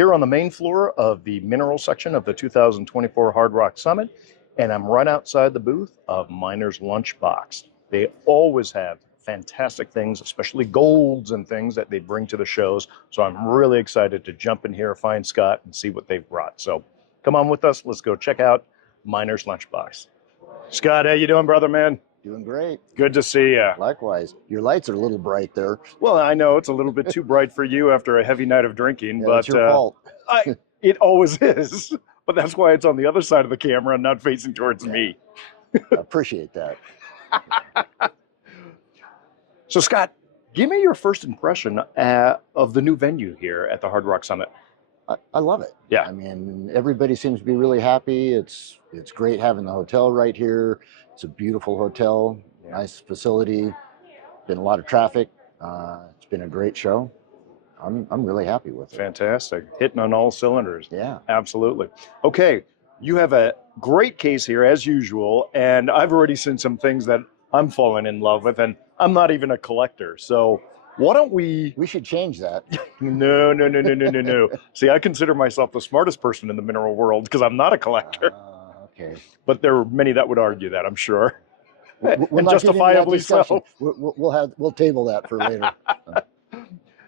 here on the main floor of the mineral section of the 2024 HardRock Summit, and I'm right outside the booth of Miner's Lunchbox. They always have fantastic things, especially golds and things that they bring to the shows. So I'm really excited to jump in here, find Scott, and see what they've brought. So come on with us. Let's go check out Miner's Lunchbox. Scott, how you doing, brother, man? Doing great. Good to see you. Likewise. Your lights are a little bright there. Well, I know it's a little bit too bright for you after a heavy night of drinking, Yeah, but it's your fault. It always is. But that's why it's on the other side of the camera and not facing towards me. I appreciate that. So, Scott, give me your first impression of the new venue here at the HardRock Summit. I love it. Yeah. I mean, everybody seems to be really happy. It's great having the hotel right here. It's a beautiful hotel, nice facility. Been a lot of traffic. It's been a great show. I'm really happy with it. Fantastic. Hitting on all cylinders. Yeah. Absolutely. Okay, you have a great case here as usual, and I've already seen some things that I'm falling in love with, and I'm not even a collector. So why don't we... We should change that. No. See, I consider myself the smartest person in the mineral world because I'm not a collector. Okay. But there are many that would argue that, I'm sure. We'll And not get into that justifiably discussion. so. We'll table that for later.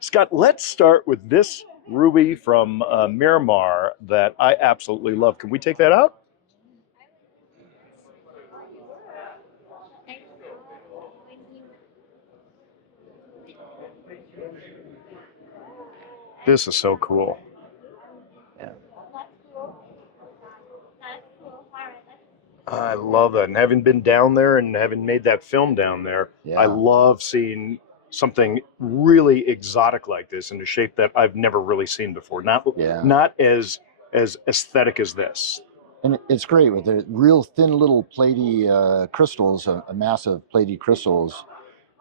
Scott, let's start with this ruby from Miramar that I absolutely love. Can we take that out? This is so cool. Yeah. I love that. And having been down there and having made that film down there, Yeah. I love seeing something really exotic like this in a shape that I've never really seen before. Not as aesthetic as this. And it's great with the real thin little platy crystals, a mass of platy crystals.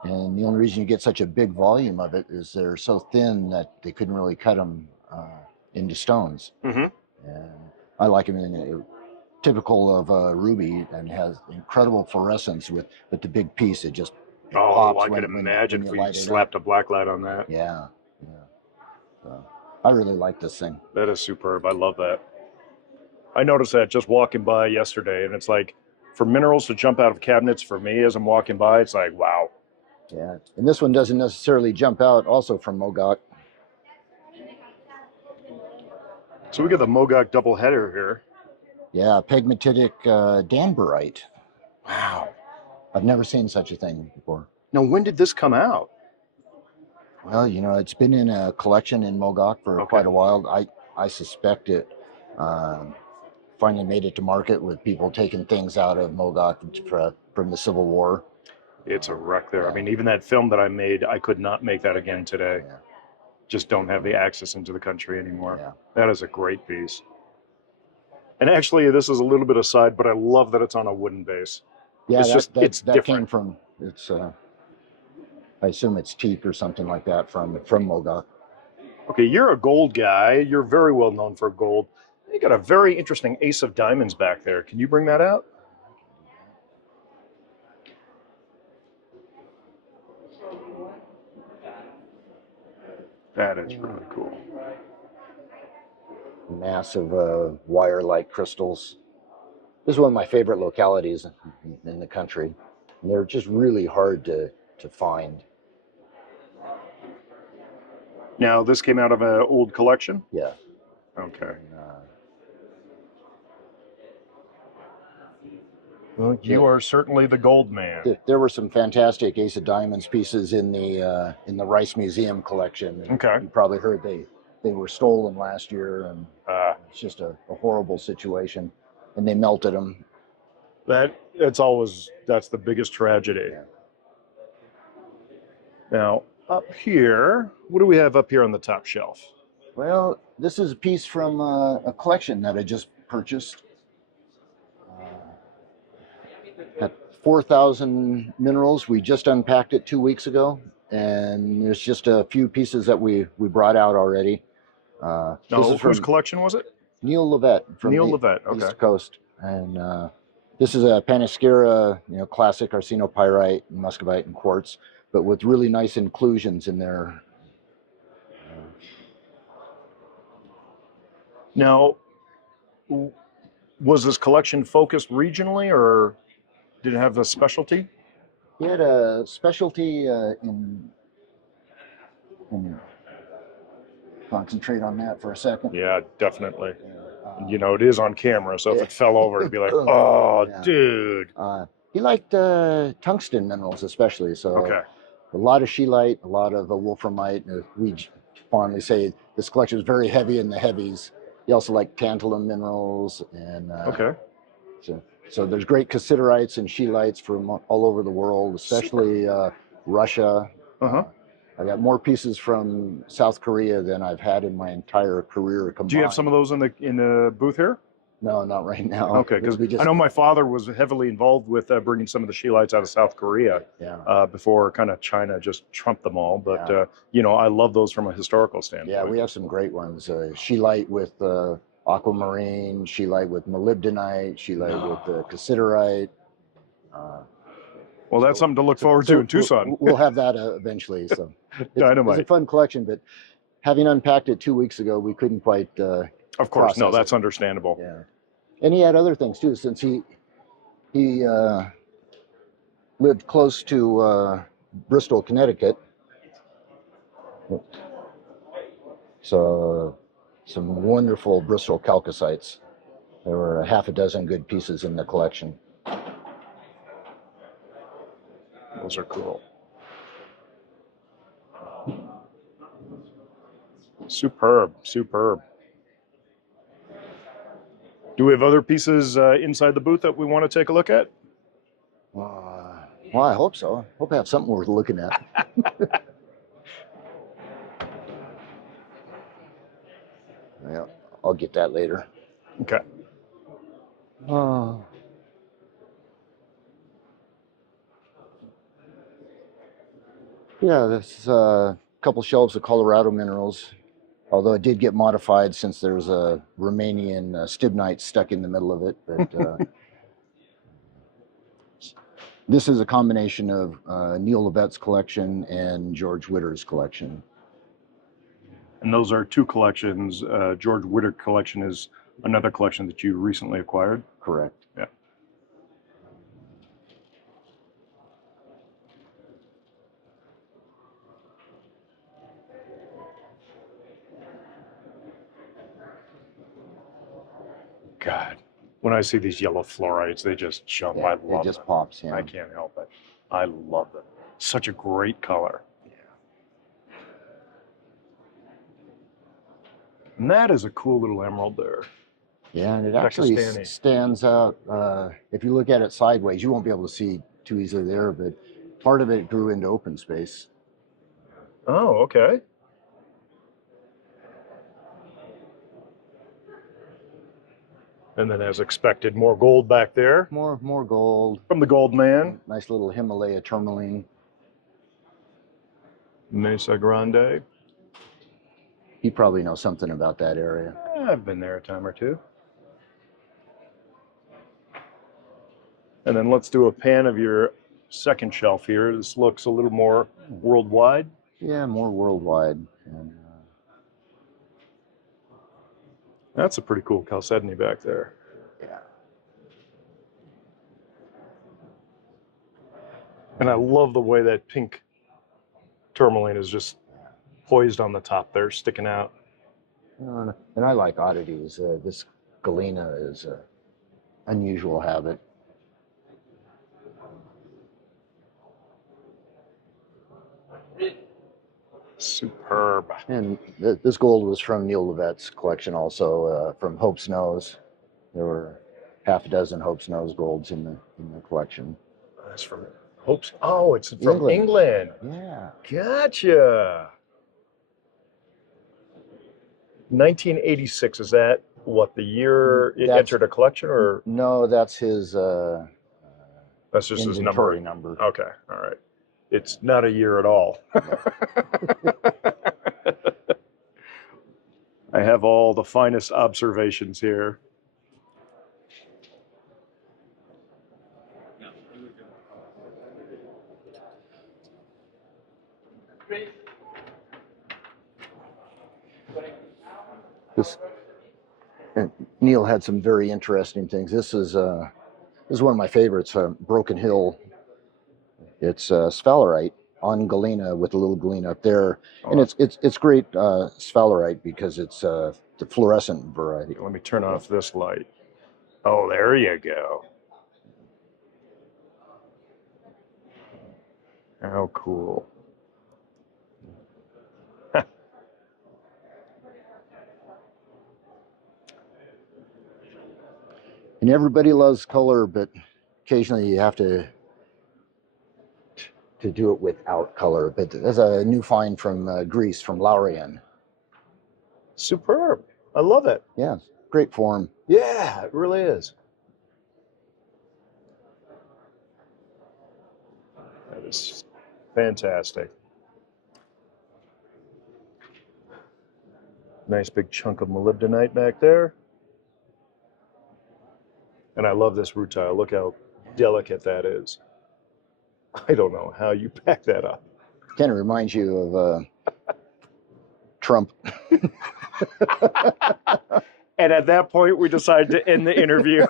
And the only reason you get such a big volume of it is they're so thin that they couldn't really cut them into stones. Mm-hmm. And I like them typical of ruby, and has incredible fluorescence with the big piece. It just pops I could imagine if we slapped a black light on that. Yeah. So I really like this thing. That is superb. I love that. I noticed that just walking by yesterday, and it's like for minerals to jump out of cabinets for me as I'm walking by, it's like, wow. Yeah, and this one doesn't necessarily jump out also from Mogok. So we got the Mogok double header here. Yeah, pegmatitic Danburite. Wow. I've never seen such a thing before. Now, when did this come out? Well, it's been in a collection in Mogok for quite a while. I suspect it finally made it to market with people taking things out of Mogok from the Civil War. It's a wreck there. I mean, even that film that I made, I could not make that again today. Yeah. Just don't have the access into the country anymore. Yeah. That is a great piece. And actually, this is a little bit aside, but I love that it's on a wooden base. Yeah, it's that different. Came from, I assume it's teak or something like that from Mogok. Okay, you're a gold guy. You're very well known for gold. You got a very interesting ace of diamonds back there. Can you bring that out? That is really cool. Massive wire-like crystals. This is one of my favorite localities in the country. And they're just really hard to find. Now, this came out of an old collection? Yeah. Okay. Well, you are certainly the gold man. There were some fantastic Ace of Diamonds pieces in the Rice Museum collection. Okay. You probably heard they were stolen last year, and it's just a horrible situation. And they melted them. That's the biggest tragedy. Yeah. Now, up here, what do we have up here on the top shelf? Well, this is a piece from a collection that I just purchased. Got 4,000 minerals. We just unpacked it 2 weeks ago, and there's just a few pieces that we brought out already. Whose collection was it? Neil Levette from the East Coast, and this is a Panasquera, classic arsenopyrite, muscovite, and quartz, but with really nice inclusions in there. Now, w- was this collection focused regionally, or did it have a specialty? He had a specialty in concentrate on that for a second. Yeah, definitely. Uh, You know, it is on camera, so if yeah. it fell over, it'd be like, oh, Yeah. dude. He liked tungsten minerals especially, so Okay. a lot of scheelite, a lot of wolframite. We fondly say this collection is very heavy in the heavies. He also liked tantalum minerals, and Okay. so there's great cassiterite and scheelites from all over the world, especially Russia. Uh-huh. I got more pieces from South Korea than I've had in my entire career combined. Do you have some of those in the booth here? No, not right now. Okay, because I know my father was heavily involved with bringing some of the scheelites out of South Korea before kind of China just trumped them all. But, you know, I love those from a historical standpoint. Yeah, we have some great ones. Scheelite with aquamarine, scheelite with molybdenite, scheelite with cassiterite. Well, that's something to look forward to in Tucson. We'll have that eventually. So Dynamite. It's a fun collection, but having unpacked it 2 weeks ago, we couldn't quite of course, no, that's understandable. Yeah. And he had other things too, since he lived close to Bristol, Connecticut. So some wonderful Bristol chalcosites. There were a half a dozen good pieces in the collection. Those are cool. Superb, superb. Do we have other pieces inside the booth that we want to take a look at? Well, I hope so. I hope I have something worth looking at. Yeah, I'll get that later. Okay. Yeah, there's a couple shelves of Colorado minerals, although it did get modified since there's a Romanian stibnite stuck in the middle of it. But this is a combination of Neil Levette's collection and George Witter's collection. And those are two collections. George Witter collection is another collection that you recently acquired? Correct. Yeah. God, when I see these yellow fluorites, they just jump. I love them. It just pops, yeah. I can't help it. I love them. Such a great color. Yeah. And that is a cool little emerald there. Yeah, and it actually stands out. If you look at it sideways, you won't be able to see too easily there, but part of it grew into open space. Oh, okay. And then, as expected, more gold back there. More gold. From the gold man. Nice little Himalaya tourmaline. Mesa Grande. You probably know something about that area. I've been there a time or two. And then let's do a pan of your second shelf here. This looks a little more worldwide. Yeah, more worldwide. And, that's a pretty cool chalcedony back there. Yeah. And I love the way that pink tourmaline is just poised on the top there, sticking out. And I like oddities. This galena is an unusual habit. Superb. And this gold was from Neil Levette's collection also, from Hope's Nose. There were half a dozen Hope's Nose golds in the collection. That's from Hope's. Oh, it's from England. Yeah. Gotcha. 1986, is that what the year it entered a collection, or? No, that's his that's just his number. Okay, all right. It's not a year at all. I have all the finest observations here. And Neil had some very interesting things. This is one of my favorites, Broken Hill. It's sphalerite on galena with a little galena up there, and it's great sphalerite because it's the fluorescent variety. Let me turn off this light. Oh, there you go. How cool. And everybody loves color, but occasionally you have to do it without color. But there's a new find from Greece, from Laurian. Superb. I love it. Yeah, great form. Yeah, it really is. That is fantastic. Nice big chunk of molybdenite back there. And I love this rutile. Look how delicate that is. I don't know how you pack that up. Kind of reminds you of Trump. And at that point, we decided to end the interview.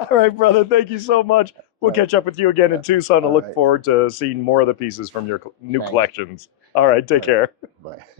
All right, brother. Thank you so much. We'll catch up with you again in Tucson. I look forward to seeing more of the pieces from your new collections. All right. Take care. Bye.